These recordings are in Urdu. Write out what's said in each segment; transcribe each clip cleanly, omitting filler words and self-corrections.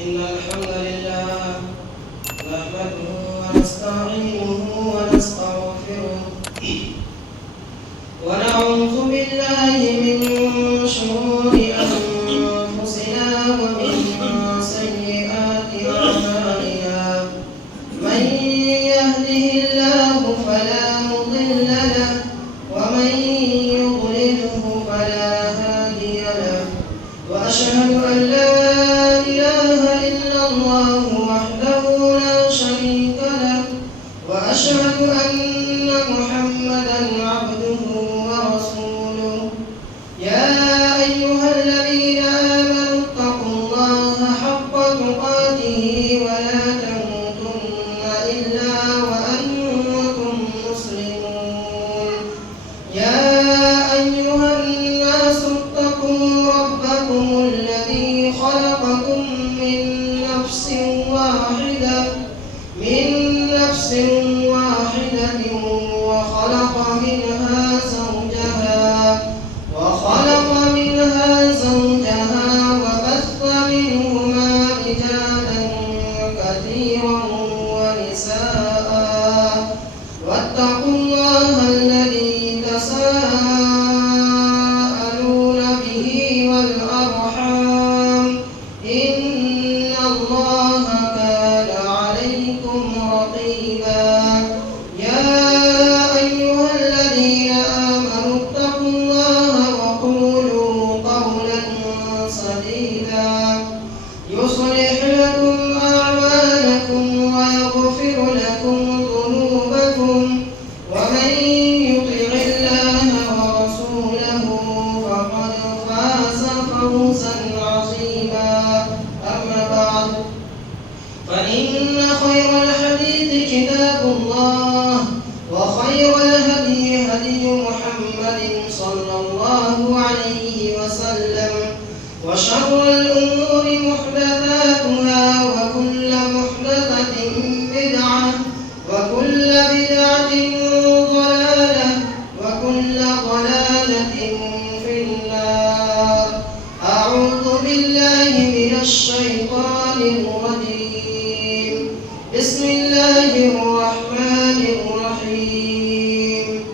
إن الحمد لله نحمده ونستعينه ونستغفره ونعوذ بالله من شرور أنفسنا ومن سيئات أعمالنا من يهده الله فلا مضل له ومن يضلله فلا هادي له وأشهد أن لا إله إلا الله وحده لا شريك له وأشهد أن محمدا عبده ورسوله يا أيها الذين آمنوا اتقوا الله حق تقاته ولا تموتن إلا وأنتم مسلمون يا أيها الناس اتقوا ربكم الذي خلقكم من نفس واحدة وخلق منها زوجها وبث منهما رجالا كثيرا ونساء واتقوا الله الذي تساءلون به والأرحام إن الله كان عليكم رقيبا يا أيها الذين آمنوا اتقوا الله وقولوا قولا سديدا يصلح لكم أعمالكم ويغفر لكم ذنوبكم ومن يطع الله ورسوله فقد فاز فوزا عظيما أما بعد فإن خير الحديث كتاب الله وخير الهدي هدي محمد صلى الله عليه وسلم وشر الأمور محدثاتها وكل محدثة بدعة وكل بدعة ضلالة وكل ضلالة في النار أعوذ بالله من الشيطان الرجيم بسم الله الرحمن الرحيم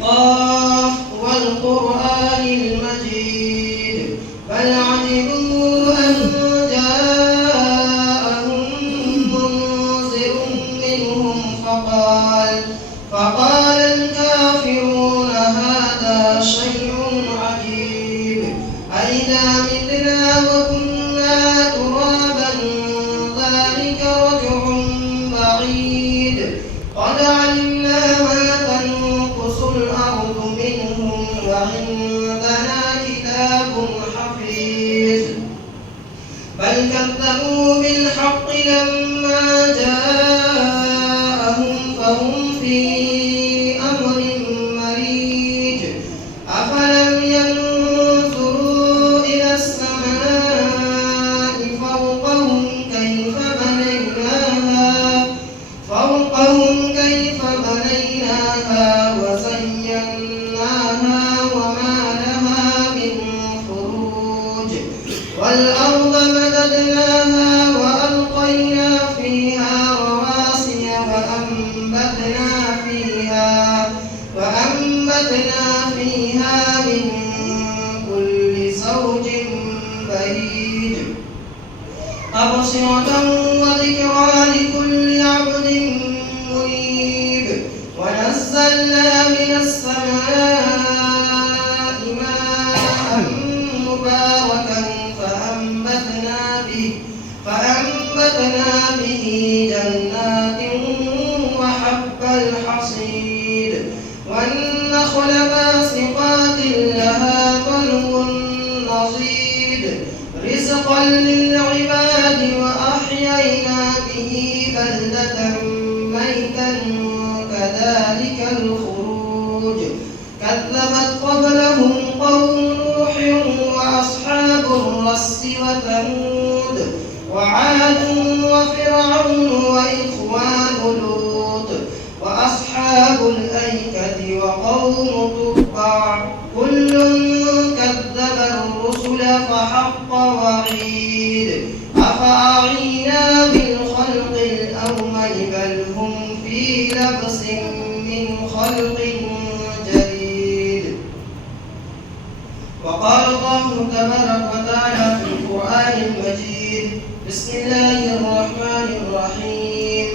قاف والقرآن المجيد بل عجبوا أن جاءهم منذر منهم فقال الكافرون هذا شيء عجيب أئذا متنا وكنا ترابا ذلك رجع بعيد قد علمنا ما تنقص الأرض منهم وعندنا كتاب حفيظ بل كذبوا بالحق لما جاءهم فهم في أمر مريج أفلم ينظروا إلى السماء فوقهم كيف بنيناها وزيناها وما لها من فروج والأرض مددناها وألقينا فيها رواسي وأنبتنا فيها من كل زوج بهيج تبصرة وذكرى لكل عبد منيب ونزلنا من السماء ماء مباركا فأنبتنا به جنات وحب الحصيد والنخل باسقات لها طلع نضيد رزقا للعباد وأحيينا به بلدة ميتا كذلك الخروج كذبت قبلهم قوم نوح وأصحاب الرس وثمود وعاد وفرعون وإخوان لوط وأصحاب الأيكة وقوم تبع كل كذب كذب الرسل فحق وعيد أفأعينا بالخلق الأول بل هم في لبس من خلق جديد. وقال الله تبارك وتعالى في القرآن المجيد: بسم الله الرحمن الرحيم: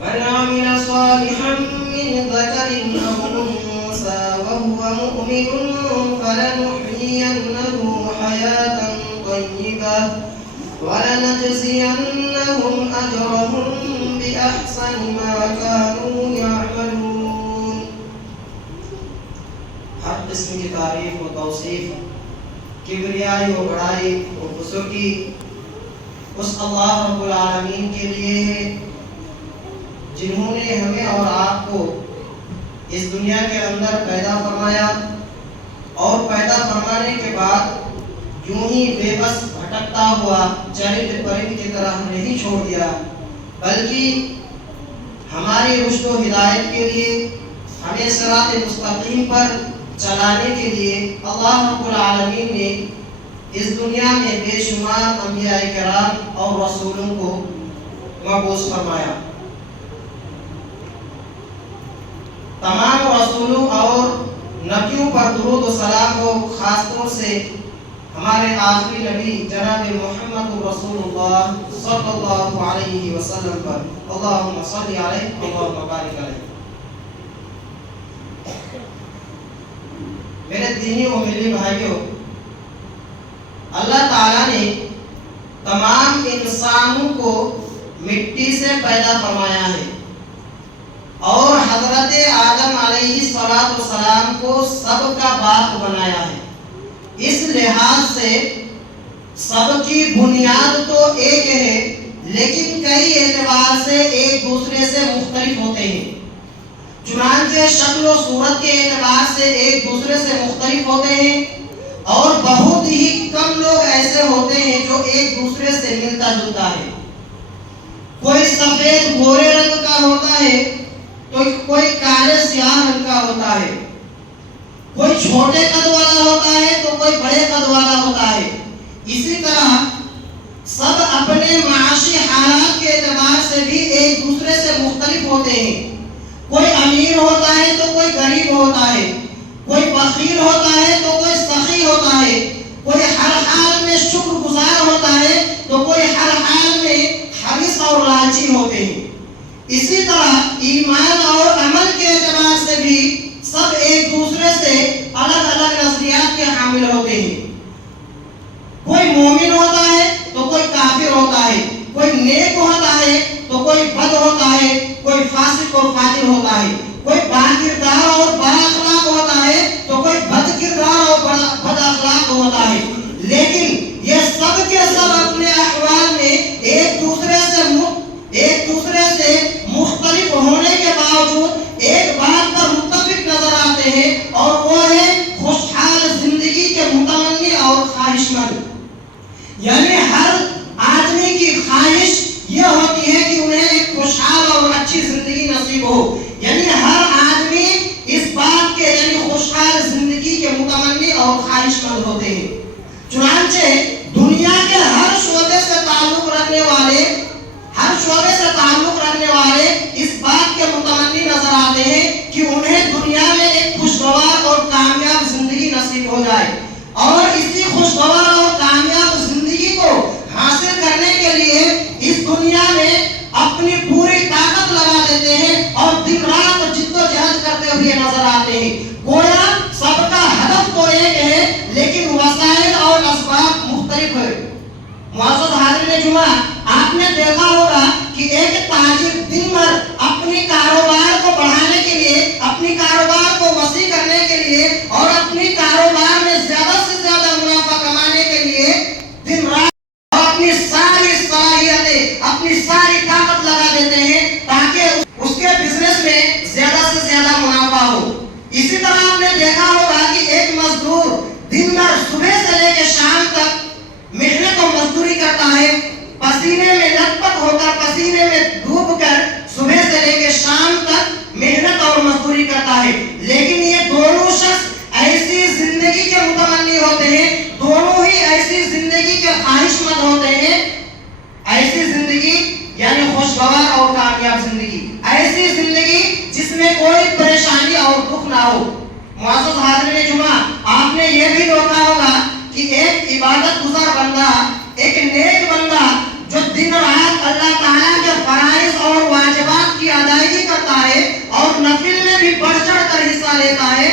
من عمل صالحا من ذكر أو أنثى وهو مؤمن فلنحيينه حياة طيبة ولنجزينهم أجرهم بأحسن ما كانوا يعملون. ہر قسم کی تعریف و توصیف، کبریائی و بڑائی و بزرگی اس اللہ رب العالمین کے لیے ہے جنہوں نے ہمیں اور آپ کو اس دنیا کے اندر پیدا فرمایا، اور پیدا فرمانے کے بعد یوں ہی بے بس بھٹکتا ہوا چرند پرند کی طرح نہیں چھوڑ دیا، بلکہ ہماری رشد و ہدایت کے لیے، ہمیں صراط مستقیم پر چلانے کے لیے اللہ رب العالمین نے اس دنیا میں بے شمار انبیاء کرام اور رسولوں کو مبعوث فرمایا۔ تمام رسولوں اور نبیوں پر درود و سلام ہو، خاص طور سے ہمارے آخری نبی جناب محمد رسول اللہ صلی اللہ علیہ وسلم پر۔ اللہم صلی علیہ اللہم بارک علیہ۔ میرے دینی و ملی بھائیوں، اللہ تعالیٰ نے تمام انسانوں کو مٹی سے پیدا فرمایا ہے، اور حضرت آدم علیہ السلام کو سب کا باپ بنایا ہے۔ اس لحاظ سے سب کی بنیاد تو ایک ہے، لیکن کئی اعتبار سے ایک دوسرے سے مختلف ہوتے ہیں۔ چنانچہ شکل و صورت کے اعتبار سے ایک دوسرے سے مختلف ہوتے ہیں، اور بہت ہی کم لوگ ایسے ہوتے ہیں جو ایک دوسرے سے ملتا جلتا ہے۔ کوئی سفید گورے رنگ کا ہوتا ہے تو کوئی کالے سیاہ رنگ کا ہوتا ہے، کوئی چھوٹے قد والا ہوتا ہے تو کوئی بڑے قد والا ہوتا ہے۔ اسی طرح سب اپنے معاشی حالات کے اعتبار سے بھی ایک دوسرے سے مختلف ہوتے ہیں۔ کوئی امیر ہوتا ہے تو کوئی غریب ہوتا ہے، کوئی بخیل ہوتا ہے تو کوئی سخی ہوتا ہے، کوئی ہر حال میں شکر گزار ہوتا ہے تو کوئی ہر حال میں حریص اور لالچی ہوتے ہیں۔ اسی طرح ایمان اور عمل کے اعتبار سے بھی سب ایک دوسرے سے الگ الگ نظریات کے حامل ہوتے ہیں۔ کوئی مومن ہوتا ہے تو کوئی کافر ہوتا ہے، کوئی نیک ہوتا ہے تو کوئی بد ہوتا ہے، کوئی فاسق اور فاجر ہوتا ہے، کوئی با کردار اور با اخلاق ہوتا ہے تو کوئی بد کردار اور بد اخلاق ہوتا ہے۔ لیکن یہ سب کے سب اپنے احوال میں ایک دوسرے سے مختلف ہونے کے باوجود ایک بات پر متفق نظر آتے ہیں، اور وہ ہے خوشحال زندگی کے متمنی اور خواہش مند۔ یعنی ہر آدمی کی خواہش یہ ہوتی ہے کہ انہیں ایک خوشحال اور اچھی زندگی نصیب ہو، یعنی ہر آدمی اس بات کے یعنی خوشحال زندگی کے متمنی اور خواہش مند ہوتے ہیں۔ چنانچہ دنیا کے ہر شعبے سے تعلق رکھنے والے اس بات کے متمنی نظر آتے ہیں کہ انہیں دنیا میں ایک خوشگوار اور کامیاب زندگی نصیب ہو جائے، اور اسی خوشگوار اور کامیاب زندگی کو حاصل کرنے کے لیے اس دنیا میں اپنی پوری طاقت لگا دیتے ہیں اور دن رات جد و جہد کرتے ہوئے نظر آتے ہیں۔ گویا سب کا ہدف تو ایک ہے، لیکن وسائل اور اسباب مختلف ہے۔ معزز حاضرین جمعہ، آپ نے دیکھا ہوگا کہ ایک تاجر دن بھر اپنی کاروبار کو بڑھانے کے لیے، اپنی کاروبار کو وسیع کرنے کے لیے اور اپنی کاروبار میں زیادہ سے زیادہ منافع کمانے کے لیے دن رات اور اپنی ساری صلاحیتیں، اپنی ساری طاقت لگا دیتے ہیں تاکہ اس کے بزنس میں زیادہ سے زیادہ منافع ہو۔ اسی طرح آپ نے دیکھا ہوگا کہ ایک مزدور دن بھر صبح سے لے کے شام تک محنت اور مزدوری کرتا ہے، پسینے میں لت پت ہو کر، پسینے میں ڈوب کر صبح سے لے کے شام تک محنت اور مزدوری کرتا ہے، لیکن یہ دونوں شخص ایسی زندگی کے متمنی معزز حاضرین جمعہ، آپ نے یہ بھی دیکھا ہوگا کہ ایک عبادت گزار بندہ، ایک نیک بندہ جو دن رات اللہ تعالیٰ کے فرائض اور واجبات کی ادائیگی کرتا ہے اور نفل میں بھی بڑھ چڑھ کر حصہ لیتا ہے،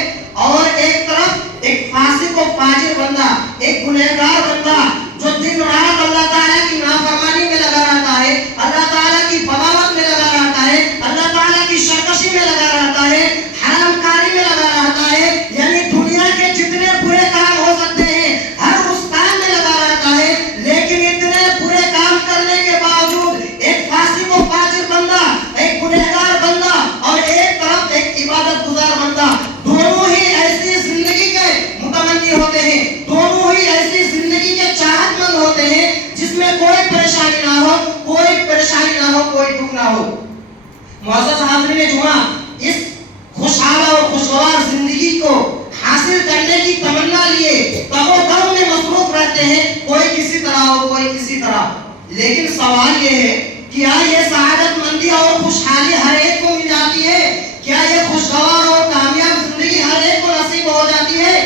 اور ایک طرف ایک فاسق و فاجر بندہ، ایک گنہگار بندہ جو دن رات اللہ تعالیٰ کی نافرمانی میں لگا رہتا ہے، اللہ تعالیٰ کی بغاوت میں لگا رہتا ہے، اللہ تعالیٰ کی سرکشی میں لگا رہتا ہے، حرام کاری میں لگا رہتا ہے، یعنی دنیا کے جتنے برے کام ہو سکتے ہیں ہر اس کام میں لگا رہتا ہے، لیکن اتنے برے کام کرنے کے باوجود ایک فاسق و فاجر بندہ، ایک گنہگار بندہ اور ایک طرف ایک عبادت گزار بندہ، دونوں ہی ایسی زندگی کے متمنی ہوتے ہیں، دونوں ہی ایسی زندگی کے چاہت مند ہوتے ہیں جس میں کوئی پریشانی نہ ہو، کوئی پریشانی نہ ہو، کوئی دکھ نہ ہو۔ معزز حاضرین جمعہ، اس خوشحال اور خوشگوار زندگی کو حاصل کرنے کی تمنا لیے تب و دم میں مصروف رہتے ہیں، کوئی کسی طرح ہو، کوئی کسی طرح۔ لیکن سوال یہ ہے، کیا یہ سعادت مندی اور خوشحالی ہر ایک کو مل جاتی ہے؟ کیا یہ خوشگوار اور کامیاب زندگی ہر ایک کو نصیب ہو جاتی ہے؟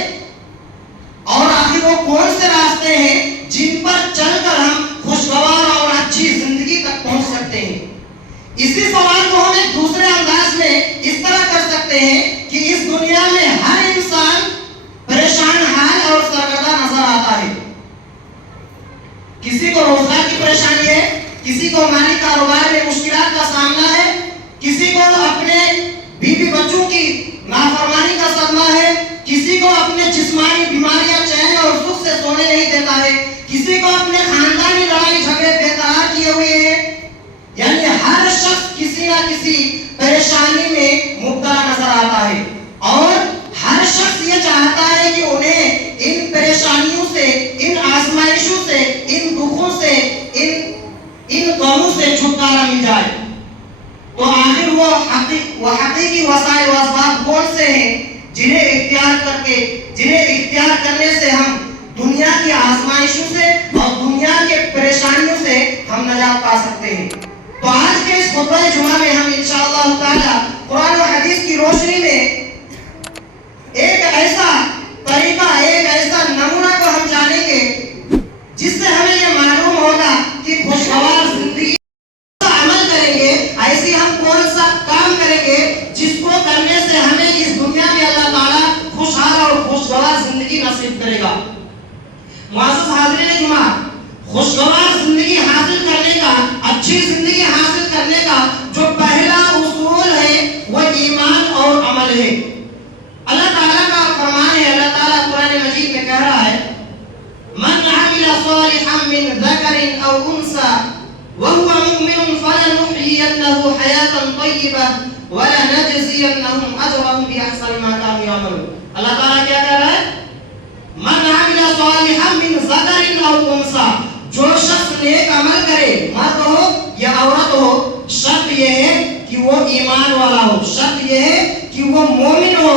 اور آخر وہ کون سے راستے ہیں جن پر چل کر ہم خوشگوار اور اچھی زندگی تک پہنچ سکتے ہیں؟ اسی سوال کو ہم ایک دوسرے انداز میں اس طرح کر سکتے ہیں کہ اس دنیا میں ہر انسان پریشان حال اور سرگردہ نظر آتا ہے۔ کسی کو روزگار کی پریشانی ہے، کسی کو مالی کاروبار میں مشکلات کا سامنا ہے، کسی کو اپنے بیوی بچوں کی نافرمانی کا صدمہ ہے، کسی کو اپنے جسمانی بیماریاں چین اور سکھ سے سونے نہیں دیتا ہے، کسی کو اپنے خاندانی لڑائی جھگڑے بے قرار کیے ہوئے ہیں۔ یعنی ہر شخص کسی نہ کسی پریشانی میں مبتلا نظر آتا ہے، اور ہر شخص یہ چاہتا ہے کہ انہیں ان پریشانیوں سے، ان آزمائشوں سے، ان دکھوں سے، ان غموں سے چھٹکارا مل جائے۔ تو آخر وہ حقیقی وسائل و اسباب کون سے ہیں جنہیں اختیار کرنے سے ہم دنیا کی آزمائشوں سے اور دنیا کے پریشانیوں سے ہم نجات پا سکتے ہیں؟ تو آج کے اس خطبہ جمعہ میں ہم انشاءاللہ تعالی قرآن و حدیث کی روشنی میں ایک ایسا طریقہ، ایک ایسا نمونہ کو ہم جانیں گے جس سے ہمیں یہ معلوم ہوگا کہ خوشگوار زندگی عمل کریں گے، ایسی ہم کون سا کام کریں گے جس کو کرنے سے ہمیں اس دنیا میں اللہ تعالیٰ خوشحال اور خوشگوار زندگی نصیب کرے گا۔ معزز حاضرین جمعہ، خوشگوار زندگی حاصل کرنے کا، اچھی زندگی حاصل کرنے کا جو پہلا اصول ہے وہ ایمان اور عمل ہے۔ اللہ تعالیٰ کا فرمان ہے، اللہ تعالیٰ قرآن مجید میں کہہ رہا ہے، من عمل صالحا من ذکر او انثى وهو مؤمن فلنحيينه حياة طيبة ولنجزينهم اجرهم باحسن ما كانوا يعملون۔ اللہ تعالیٰ کیا کہہ رہا ہے؟ من عمل صالحا من ذکر او انثى، جو شخص نیک عمل کرے، مرد ہو یا عورت ہو، شرط یہ ہے کہ وہ ایمان والا ہو، شرط یہ ہے کہ وہ مومن ہو۔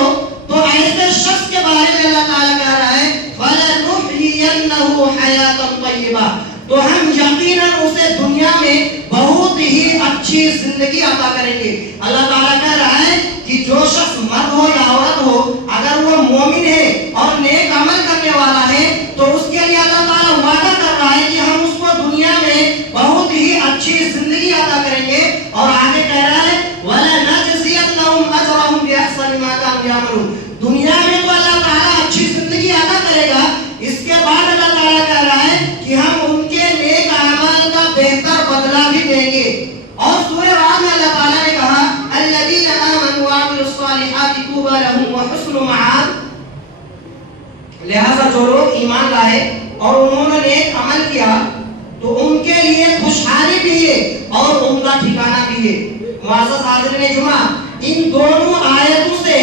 تو ایسے شخص کے بارے میں اللہ تعالیٰ کہہ رہا ہے فَلَنُحْيِيَنَّهُ حَيَاةً طَيِّبَةً، تو ہم یقیناً اسے دنیا میں بہت ہی اچھی زندگی عطا کریں گے۔ اللہ تعالیٰ کہہ رہا ہے کہ جو شخص مرد ہو یا عورت ہو، اگر وہ مومن ہے اور نیک عمل کرنے والا ہے تو اس کے لیے اللہ تعالیٰ وعدہ کر رہا ہے کہ ہم اس کو دنیا میں بہت ہی اچھی زندگی عطا کریں گے، اور آگے کہہ رہا ہے وَلَنَجْزِيَنَّهُمْ أَجْرَهُمْ بِأَحْسَنِ مَا كَانُوا يَعْمَلُونَ۔ دنیا میں تو اللہ تعالیٰ اچھی زندگی عطا کرے گا، اس کے بعد اللہ تعالیٰ کہہ رہا ہے کہ ہم ان کے نیک اعمال کا بہتر بدلہ بھی دیں گے۔ اور سورہ رعد میں اللہ تعالیٰ نے کہا الذین آمنوا وعملوا الصالحات طوبی لهم وحسن مآب، لہذا جو لوگ ایمان لائے اور انہوں نے نیک عمل کیا تو ان کے لیے خوشحالی بھی ہے اور عمدہ ٹھکانہ بھی ہے۔ معزز حاضرین جمعہ، ان دونوں آیتوں سے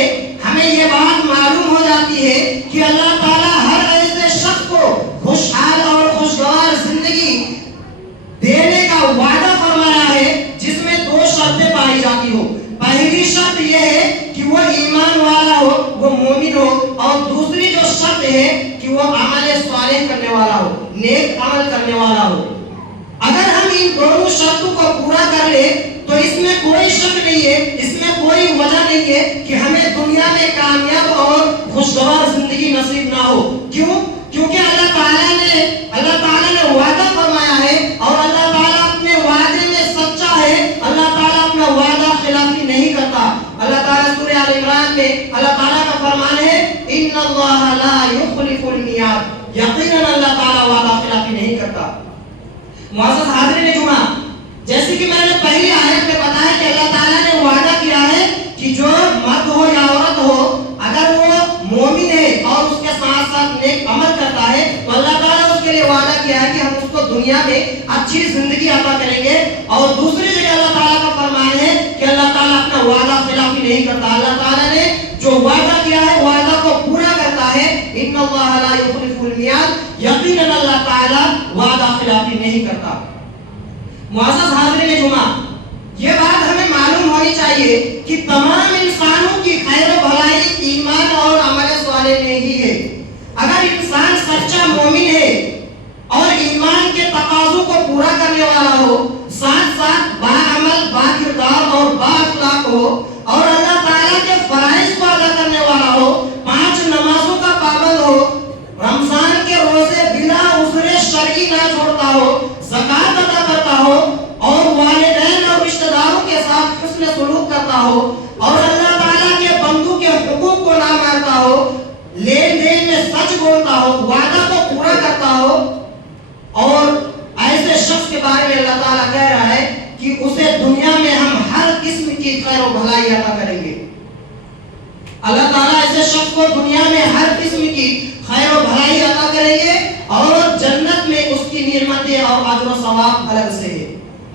ہمیں یہ بات معلوم ہو جاتی ہے کہ اللہ تعالیٰ ہر ایسے شخص کو خوشحال اور خوشگوار زندگی دینے کا وعدہ فرمایا ہے جس میں دو شرطیں پائی جاتی ہو۔ پہلی شرط یہ ہے کہ وہ ایمان والا ہو، وہ مومن ہو، اور دوسری جو شرط ہے کہ وہ عمل صالح کرنے والا ہو، نیک عمل کرنے والا ہو۔ اگر ہم ان دونوں شرطوں کو پورا کر لیں تو اس میں کوئی شک نہیں ہے، اس میں کوئی وجہ نہیں ہے کہ ہمیں دنیا میں کامیاب اور خوشگوار زندگی نصیب نہ ہو۔ کیوں؟ کیونکہ اللہ تعالیٰ نے وعدہ فرمایا ہے، اور اللہ تعالیٰ اپنے وعدے میں سچا ہے، اللہ تعالیٰ اپنا وعدہ خلافی نہیں کرتا۔ اللہ تعالیٰ سورہ آل عمران میں اللہ تعالیٰ کا فرمان ہے ان اللہ لا یخلف المیعاد، یقیناً اللہ تعالیٰ وعدہ خلافی نہیں کرتا۔ معزز حاضرین جمعہ، جیسے کہ میں نے پہلی آیت میں بتایا کہ اللہ تعالیٰ نے وعدہ کیا ہے کہ جو مرد ہو یا عورت ہو، اگر وہ مومن ہے اور اس کے ساتھ ساتھ نیک عمل کرتا ہے تو اللہ تعالیٰ اس کے لیے وعدہ کیا ہے کہ ہم اس کو دنیا میں اچھی زندگی عطا کریں گے۔ اور دوسری جگہ اللہ تعالیٰ کا فرمان ہے کہ اللہ تعالیٰ اپنا وعدہ خلافی نہیں کرتا۔ اللہ تعالیٰ نے جو وعدہ کیا ہے وعدہ کو پورا کرتا ہے۔ ان اللہ لا یخلف المیعاد، یقیناً اللہ تعالیٰ وعدہ خلافی نہیں کرتا۔ معزز حاضرین جمعہ، یہ بات ہمیں معلوم ہونی چاہیے کہ تمام انسانوں کی خیر و بھلائی ایمان اور عمل صالح میں ہی ہے۔ اگر انسان سچا مومن ہے اور ایمان کے تقاضوں کو پورا کرنے والا ہو، ساتھ ساتھ باعمل، باکردار اور بااخلاق ہو، اور اللہ تعالیٰ کے فرائض کو ادا کرنے والا ہو، 5 نمازوں کا پابند ہو، رمضان کے روزے بلا عذر شرعی نہ چھوڑتا ہو، زکوٰۃ ادا کرتا ہو، اور والدین اور رشتہ داروں کے ساتھ حسن سلوک کرتا ہو، اور اللہ تعالیٰ کے بندوں کے حقوق کو نہ مارتا ہو، لین دین میں سچ بولتا ہو، وعدہ کو پورا کرتا ہو، اور ایسے شخص کے بارے میں اللہ تعالیٰ کہہ رہا ہے کہ اسے دنیا میں ہم ہر قسم کی خیر و بھلائی عطا کریں گے۔ اللہ تعالیٰ ایسے شخص کو دنیا میں ہر قسم کی خیر و بھلائی عطا کریں گے، اور جنت میں اس کی نعمتیں اور اجر و ثواب الگ سے ہے۔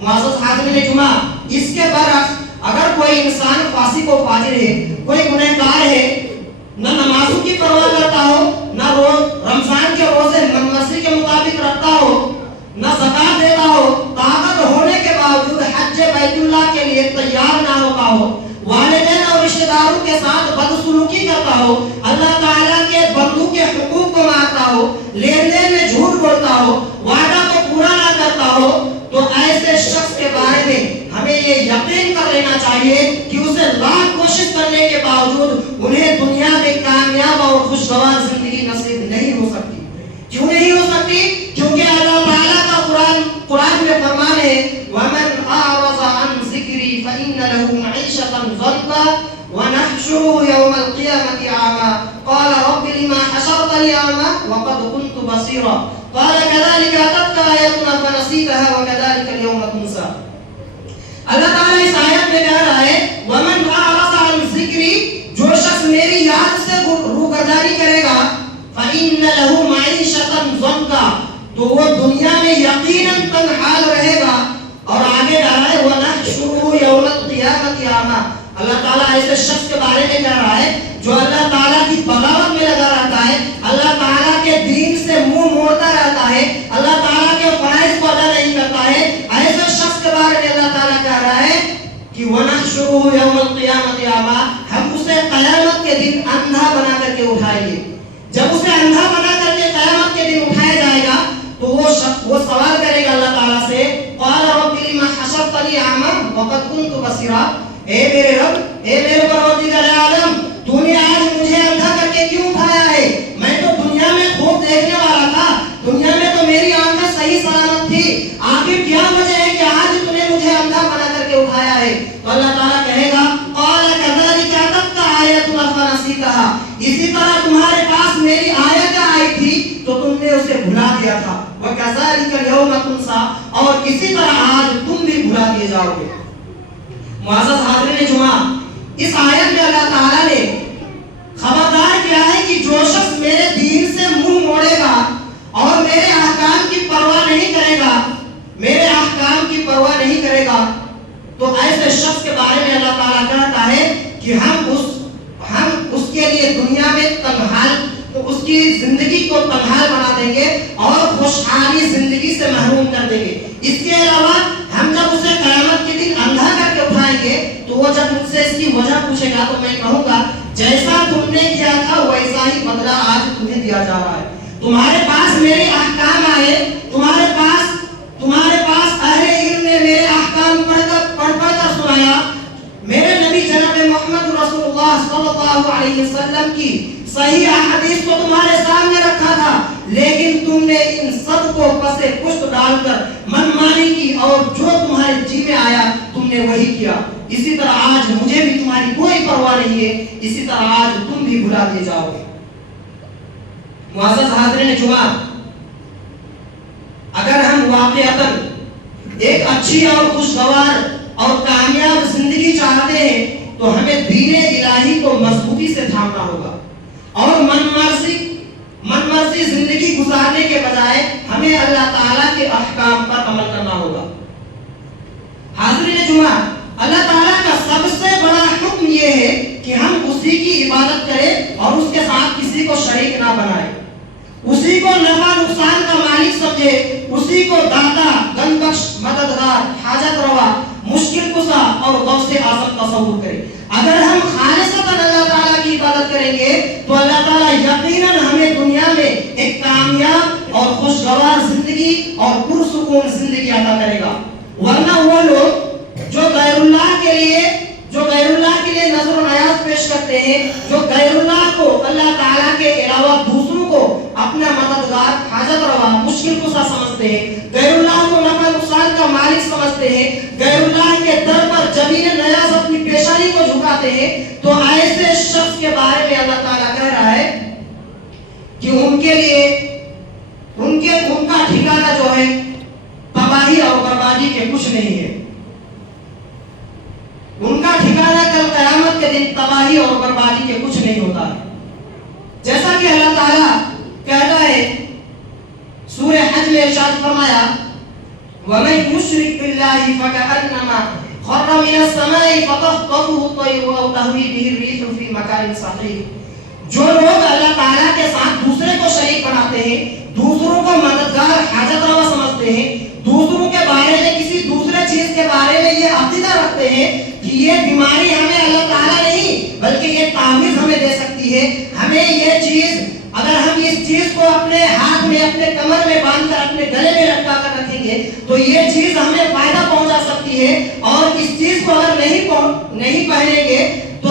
معزز حاضرین جمعہ، اس کے برعکس اگر کوئی انسان فاسق و فاجر ہے، کوئی گنہگار ہے، نہ نمازوں کی پرواہ کرتا ہو، نہ رمضان کے روزے منسی کے مطابق رکھتا ہو، نہ زکوٰۃ دیتا ہو، طاقت ہونے کے باوجود حج بیت اللہ کے لیے تیار نہ ہوتا ہو، والدین اور رشتہ داروں کے ساتھ بدسلوکی کرتا ہو، اللہ تعالیٰ کے بندوں کے حقوق کو مارتا ہو، لین دین میں جھوٹ بولتا ہو، وعدہ کو پورا نہ کرتا ہو، تو ایسے شخص کے بارے میں ہمیں یہ یقین کر لینا چاہیے کہ اسے لاکھ کوشش کرنے کے باوجود انہیں دنیا میں کامیاب اور خوشگوار زندگی نصیب نہیں ہو سکتی۔ کیوں نہیں ہو سکتی؟ کیونکہ اللہ تعالیٰ کا قرآن میں فرمان ہے وَمَنْ أَعْرَضَ عَنْ ذِكْرِي فَإِنَّ لَهُ مَعِيشَةً ضَنكًا وَنَحْشُرُهُ يَوْمَ الْقِيَامَةِ أَعْمَى قَالَ رَبِّ لِمَ حَشَرْتَنِي أَعْمَى وَقَدْ كُنْتُ بَصِيرًا قَالَ كَذَلِكَ أَتَتْكَ آيَاتُنَا فَنَسِيتَهَا وَكَذَلِكَ الْيَوْمَ تُنسَى۔ اللہ تعالیٰ اس آیت میں کہہ رہا ہے وَمَنْ أَعْرَضَ عَنْ ذِكْرِي، جو شخص میری یاد سے روگردانی کرے گا، فَإِنَّ لَهُ مَعِيشَةً ضَنكًا، تو وہ دنیا میں یقیناً تنحال رہے گا۔ اور آگے کہہ رہا ہے وَنَحْشُرُهُ يَوْمَ الْقِيَامَةِ أَعْمَى، اللہ تعالیٰ ایسے شخص کے بارے میں کہہ رہا ہے جو اللہ تعالیٰ کی بغاوت میں لگا رہتا ہے، اللہ تعالیٰ کے دین سے منہ موڑتا رہتا ہے، اللہ تعالیٰ کے فرائض کو ادا نہیں کرتا ہے، ایسے شخص کے بارے میں اللہ تعالیٰ کہہ رہا ہے کہ وَنَحْشُرُهُ يَوْمَ الْقِيَامَةِ أَعْمَى، ہم اسے قیامت کے دن اندھا بنا کر کے اٹھائیں گے۔ جب اسے اندھا بنا کر کے قیامت کے دن اٹھایا جائے گا تو وہ سوال کرے گا اللہ تعالیٰ سے قَالَ رَبِّ لِمَ حَشَرْتَنِي أَعْمَى وَقَدْ كُنْتُ بَصِيرًا، اے میرے رب، اے میرے پروردگار عالم، تو نے آج مجھے اندھا کر کے کیوں اٹھایا ہے؟ میں تو دنیا میں خوب دیکھنے والا تھا، دنیا میں تو میری آنکھیں صحیح سلامت تھی، آخر کیا وجہ ہے کہ آج تو نے مجھے اندھا بنا کر کے اٹھایا ہے؟ تو اللہ تعالیٰ کہے گا قَالَ كَذَلِكَ أَتَتْكَ آيَاتُنَا فَنَسِيتَهَا، اسی طرح تمہارے پاس میری آیت آئی تھی تو تم نے اسے بھلا دیا تھا، وَكَذَلِكَ الْيَوْمَ تُنسَى، اور اسی طرح آج تم بھی بھلا دیے جاؤ گے۔ معزز حاضرین جمعہ، اس آیت میں اللہ تعالیٰ نے خبردار کیا ہے کہ جو شخص میرے دین سے منہ موڑے گا اور میرے احکام کی پرواہ نہیں کرے گا، میرے احکام کی پرواہ نہیں کرے گا، تو ایسے شخص کے بارے میں اللہ تعالیٰ کہتا ہے کہ ہم اس کے لیے دنیا میں اس کی زندگی کو تنحال بنا دیں گے اور خوشحالی زندگی سے محروم کر دیں گے۔ اس کے علاوہ ہم جب اسے قیامت کے دن اندھا کر کے اٹھائیں گے تو وہ جب مجھ سے اس کی وجہ پوچھے گا تو میں کہوں گا جیسا تم نے کیا تھا ویسا ہی بدلہ آج تمہیں دیا جا رہا ہے۔ تمہارے پاس میرے احکام آئے، تمہارے پاس اہل علم نے میرے احکام پڑھ کر تم نے ان سب کو پسے پشت ڈال کر منمانی کی اور جو تمہارے جی میں آیا تم نے وہی کیا، اسی طرح آج مجھے بھی تمہاری کوئی پرواہ نہیں ہے، اسی طرح آج تم بھی بھلا دیے جاؤ گے۔ معزز حاضرین جمعہ، اگر ہم واقعتاً ایک اچھی اور خوشگوار اور کامیاب زندگی چاہتے ہیں تو ہمیں دین الہی کو مضبوطی سے تھامنا ہوگا اور من مرضی زندگی گزارنے کے بجائے ہمیں اللہ تعالیٰ کے احکام پر عمل کرنا ہوگا۔ حاضرین جمعہ، اللہ تعالیٰ کا سب سے بڑا حکم یہ ہے کہ ہم اسی کی عبادت کریں اور اس کے ساتھ کسی کو شریک نہ بنائیں، اسی کو نفع نقصان کا مالک سمجھے، اسی کو داتا، غم بخش، مددگار، حاجت روا، مشکل کشا اور غوث اعظم تصور کرے۔ اگر ہم خالصتاً اللہ تعالیٰ کی عبادت کریں گے تو اللہ تعالیٰ یقیناً ہمیں دنیا میں ایک کامیاب اور خوشگوار زندگی اور پرسکون زندگی عطا کرے گا۔ ورنہ وہ لوگ جو غیر اللہ کے لیے نظر و نیاز پیش کرتے ہیں، جو غیر اللہ کو، اللہ تعالیٰ کے علاوہ دوسروں کو اپنا مددگار، حاجت روا، مشکل کشا سمجھتے ہیں، غیر اللہ کو نفع نقصان کا مالک سمجھتے ہیں، غیر اللہ کے در پر جبین نیاز اپنی پیشانی کو جھکاتے ہیں، تو ایسے شخص کے بارے میں اللہ تعالیٰ کہہ رہا ہے کہ ان کے لیے ان کا ٹھکانہ جو ہے تباہی اور بربادی کے کچھ نہیں ہے۔ ان کا ٹھکانہ کل قیامت کے دن تباہی اور بربادی کے کچھ نہیں ہوتا ہے۔ جیسا کہ اللہ تعالیٰ کہتا ہے سورہ حج میں ارشاد فرمایا وَمَن يُشْرِكْ بِاللَّهِ فَكَأَنَّمَا خَرَّ مِنَ السَّمَاءِ فَتَخْطَفُهُ الطَّيْرُ أَوْ تَهْوِي بِهِ الرِّيحُ فِي مَكَانٍ سَحِيقٍ۔ جو لوگ اللہ تعالیٰ کے ساتھ دوسرے کو شریک بناتے ہیں، دوسروں کو مددگار، حاجت روا سمجھتے ہیں، دوسروں کے بارے میں، کسی دوسرے چیز کے بارے میں یہ عقیدہ رکھتے ہیں کہ یہ بیماری ہمیں اللہ تعالیٰ نہیں بلکہ یہ تعویذ ہمیں دے سکتی ہے، ہمیں یہ چیز، اگر ہم اس چیز کو اپنے ہاتھ میں، اپنے کمر میں باندھ کر، اپنے گلے میں لٹکا کر رکھیں گے تو یہ چیز ہمیں فائدہ پہنچا سکتی ہے، اور اس چیز کو اگر نہیں پہنیں گے تو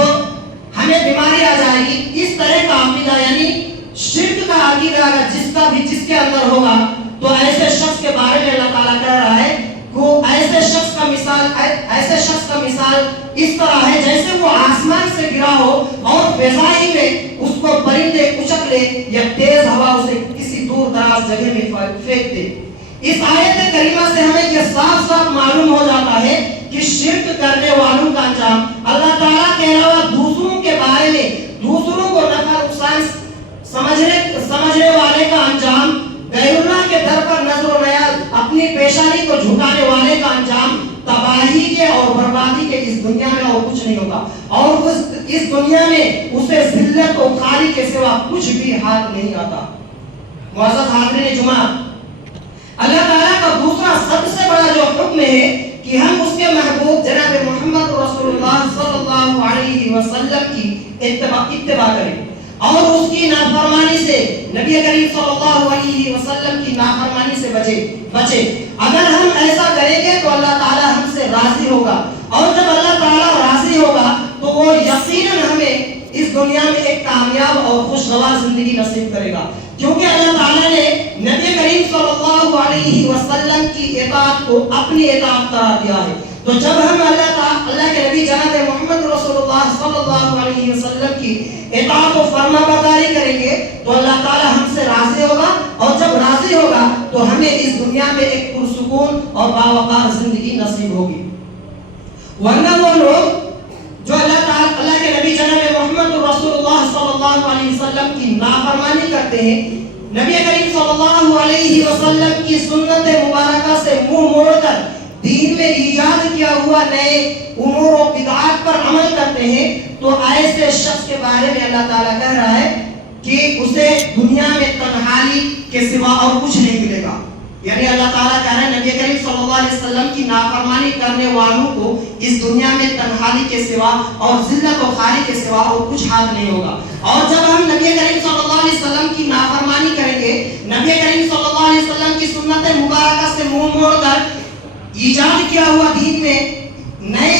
ہمیں بیماری آ جائے گی۔ اس طرح کا عقیدہ، یعنی شرک کا عقیدہ اگر جس کے اندر ہوگا تو ایسے شخص کے بارے میں اللہ تعالیٰ کہہ رہا ہے کہ ایسے شخص کا مثال اس طرح ہے جیسے وہ آسمان سے گرا ہو اور فضائی میں اس کو پرندے کچک لے یا تیز ہوا اسے کسی دور دراز جگہ میں پھینک دے۔ اس آیت کریمہ سے ہمیں یہ صاف صاف معلوم ہو جاتا ہے کہ شرک کرنے والوں کا انجام اللہ تعالیٰ کے علاوہ دوسروں کے بارے میں، دوسروں کو نفع نقصان سمجھنے والے کا انجام، غیر اللہ کے در پر نظر و نیاز اپنی پیشانی کو جھکانے والے کا انجام تباہی کے اور بربادی کے اس دنیا میں اور کچھ نہیں ہوگا، اور اس دنیا میں اسے ذلت و خالی کے سوا کچھ بھی ہاتھ نہیں آتا۔ معزز حاضرین جمعہ، اللہ تعالیٰ کا دوسرا سب سے بڑا جو حکم ہے کہ ہم اس کے محبوب جناب محمد رسول اللہ صلی اللہ علیہ وسلم کی اتباع کریں اور اس کی نافرمانی سے، نبی کریم صلی اللہ علیہ وسلم کی نافرمانی سے بچے۔ اگر ہم ایسا کریں گے تو اللہ تعالیٰ ہم سے راضی ہوگا، اور جب اللہ تعالیٰ راضی ہوگا تو وہ یقیناً ہمیں اس دنیا میں ایک کامیاب اور خوشگوار زندگی نصیب کرے گا، کیونکہ اللہ تعالیٰ نے نبی کریم صلی اللہ علیہ وسلم کی اطاعت کو اپنی اطاعت قرار دیا ہے۔ تو جب ہم اللہ کے نبی جناب محمد رسول اللہ صلی اللہ علیہ وسلم کی اطاعت و فرما برداری کریں گے تو اللہ تعالیٰ ہم سے راضی ہوگا، اور جب راضی ہوگا تو ہمیں اس دنیا میں ایک پرسکون اور باوقار زندگی نصیب ہوگی۔ ورنہ وہ لوگ جو اللہ کے نبی جناب محمد رسول اللہ صلی اللہ علیہ وسلم کی نافرمانی کرتے ہیں، نبی کریم صلی اللہ علیہ وسلم کی سنت مبارکہ سے منہ موڑ کر دین میں ایجاد کیا ہوا نئے امور و بدعات پر عمل کرتے ہیں، تو ایسے شخص کے بارے میں اللہ تعالیٰ کہہ رہا ہے کہ اسے دنیا میں تنہائی کے سوا اور کچھ نہیں ملے گا۔ یعنی اللہ تعالیٰ کہہ رہے ہیں نبی کریم صلی اللہ علیہ وسلم کی نافرمانی کرنے والوں کو اس دنیا میں تنہائی کے سوا اور ذلت و خاری کے سوا اور کچھ ہاتھ نہیں ہوگا۔ اور جب ہم نبی کریم صلی اللہ علیہ وسلم کی نافرمانی کریں گے، نبی کریم صلی اللہ علیہ وسلم کی سنت مبارکہ سے منہ موڑ کر ایجاد کیا ہوا دین میں نئے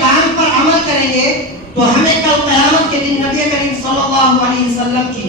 کام پر عمل کریں گے، تو ہمیں کل قیامت کے دن نبی کریم صلی اللہ علیہ وسلم کی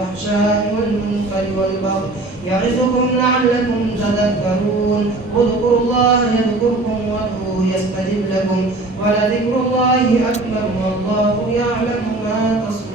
الفحشاء والمنكر والبغي يعظكم لعلكم تذكرون اذكروا الله يذكركم وادعوه يستجب لكم ولذكر الله أكبر والله يعلم ما تصنعون